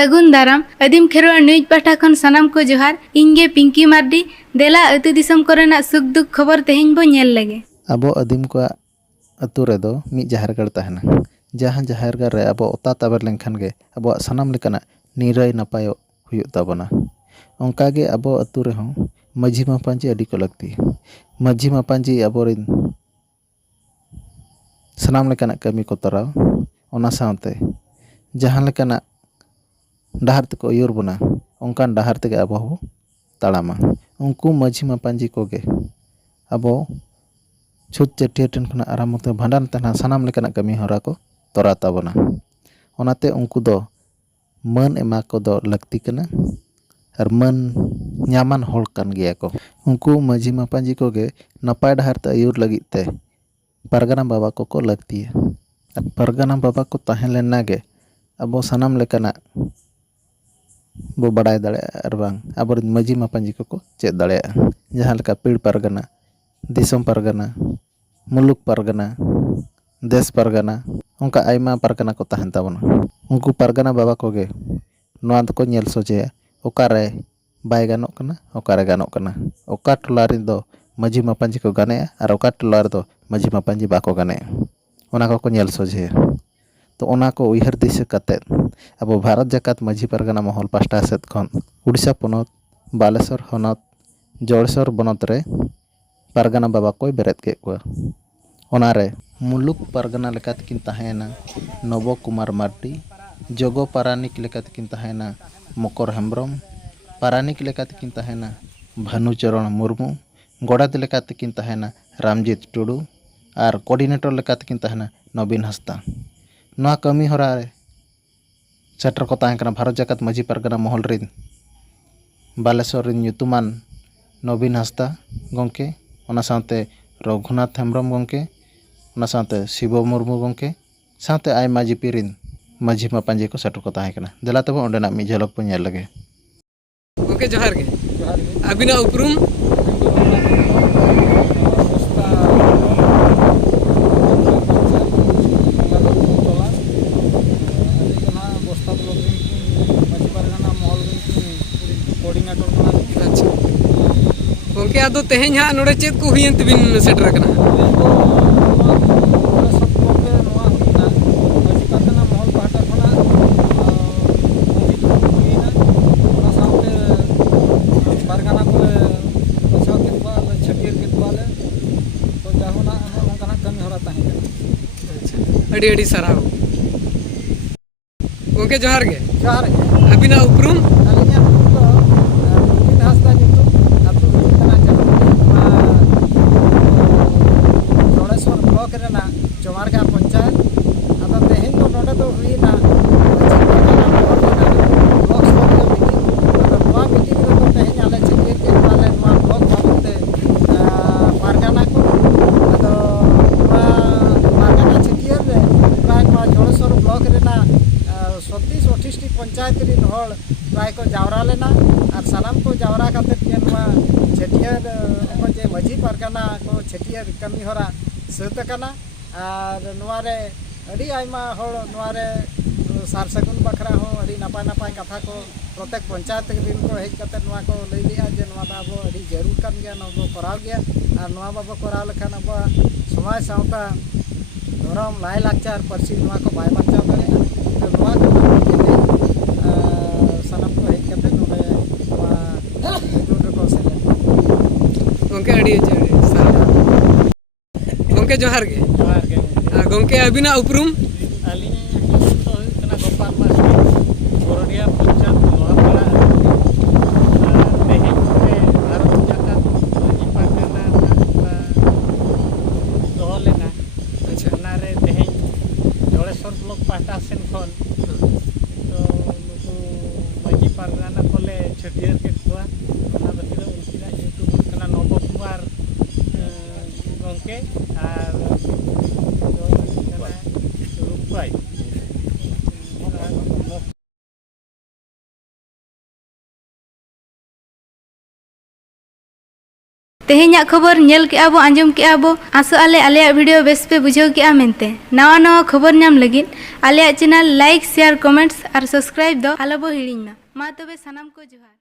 सगुन दाराम आदिम खेरवा न्यूज पाठा खन सनाम को जोहार इंगे पिंकी मार्डी देला अतु दिसम कोरेना सुख दुख खबर तेहेन बो नेल लगे। अबो आदिम को अतु रेदो मी जाहर गढ़ तहना जहां जाहर गढ़ रे अबो ओता ताबर लेनखान गे अबो सनाम लेकाना निराय नपायो हुयु ताबना ओंका गे अबो अतु रे हों माझी मापांजी अडी को लगती माझी मापांजी अबो रिन सनाम लेकाना कमी को तराव ओना सावते जहां लेकाना डहार तक उयुर बना ओंकान डहार तक अबो हो ताड़ामा उनको माझी मापांजी कोगे अबो छुत चटिया टन खना आरामते भांडान तना सनाम लेकाना कमी होरा को तोरा ताबना ओनाते उनको दो मन एमा को दो लगती कना और मन न्यामान होल कान गया को उनको माझी मापांजी कोगे नपाय डहार ते अयुर लगित ते परगना बाबा को लगती है परगना बाबा को ताहें लेना गे अबो सनाम लेकाना बो बड़ाय दाड़े और बांग अब माझी मापांजी को चेक दाड़े जहाँ लेका पीड़ परगना दिसम परगना मुलुक परगना देश परगना उनका आयमा परगना को तहन ताबना उनको परगना बाबा कोगे नोआ दको नेल सोचे ओकारे बाय गानोक कना ओकारे गानोक कना ओका टोला रे दो माझी मापांजी को गाने और ओका टोला रे दो माझी मापांजी बाको गाने ओना को नेल सोचे तो ओना को उयहर दिशा कते अब भारत जाकात माझी परगना महल पास्टा सेत खन उड़ीसा पनत बालेश्वर हनत जोड़ेश्वर बनत रे परगना बाबा को बेरेत के को ओनारे मुलुक परगना लेकात किन ताहेना नव कुमार मार्डी जोगो पारानिक लेकात किन ताहेना मकर हेम्ब्रम पारानिक लेकात किन ताहेना भानुचरण मुर्मू गोड़ात लेकात किन ताहेना रामजीत टुडू और कोऑर्डिनेटर लेकात किन ताहेना नवीन हंसदा नोआ कमी होरा रे सेटर को ताहें कना भारत जाकात माझी परगना महल रिन बालेश्वर रिन युतुमान नवीन हंसदा गंके ओना साथे रघुनाथ हेम्ब्रम गंके ओना साथे शिव मुर्मू गंके साथे आयमा जीपी रिन माझी मापांजी को सेटर को ताहें कना देला तब ओंडेना मी झलक पो नेल लगे ओके जोहार गे अबिना उपरुम ओके आदो तेहें हाँ नोड़े चेत को हुयन तबिन सेटर कना अड़ी अड़ी सराव ओके जोहार गे अबिना उपरुम चमारगा पंचायत अब तेहन तो नोडे तो हुईना ब्लॉक मीटिंग तो तेहन आले चेक के वाले नोआ ब्लॉक बाबते पारगाना को अदो पारगाना चेकियर रे प्राय नोआ जोड़ेश्वर ब्लॉक रेना 37-38 पंचायत रिन हल प्राय को जावरा लेना और सानाम को जावरा काते के नोआ चेटियर को जे माझी पारगाना को चेटियर कमी होरा सेत कना और नोआरे अड़ी आयमा होड़ नोआरे सार सगुन बखरा हो अड़ी नपाय नपाय कथा को प्रत्येक पंचायत दिन को हेज कते नोआ को लई लिया जे नोआ दा अब अड़ी जरूर कान गया नोबो कराव गया और नोआ बाबो कराव लखान अब समाज सावता धरम लाई लाचार परसी नोआ को बाय बांचाव दाड़े तो नोआ को सनम को हेज कते नोडे नोआ जुड़ को से ओके अड़ी ओके जोहार गे गंके अबिना उपरुम अलीना गोपाल मास्टर बोरडिया पंचायत लोहापाड़ा तेहें भारत जाकात माझी परगना दोहो लेना अच्छा ओनारे तेहें जोड़ेश्वर ब्लॉक पाहटा सेन खन तो नुकु माझी परगना कोले छटियर के कुआ ओना बतिरा उनकिना जेतु कना नव कुमार गंके और तेहेኛग खबर नेल के आबो आंजम के आबो आसो आले आलेया वीडियो बेस पे बुझाव के आ मेनते नवा नवा खबर नाम लगिन आलेया चैनल लाइक शेयर कमेंट्स और सब्सक्राइब दो आलोबो हिड़िंग मा तबे सनाम को जोहार।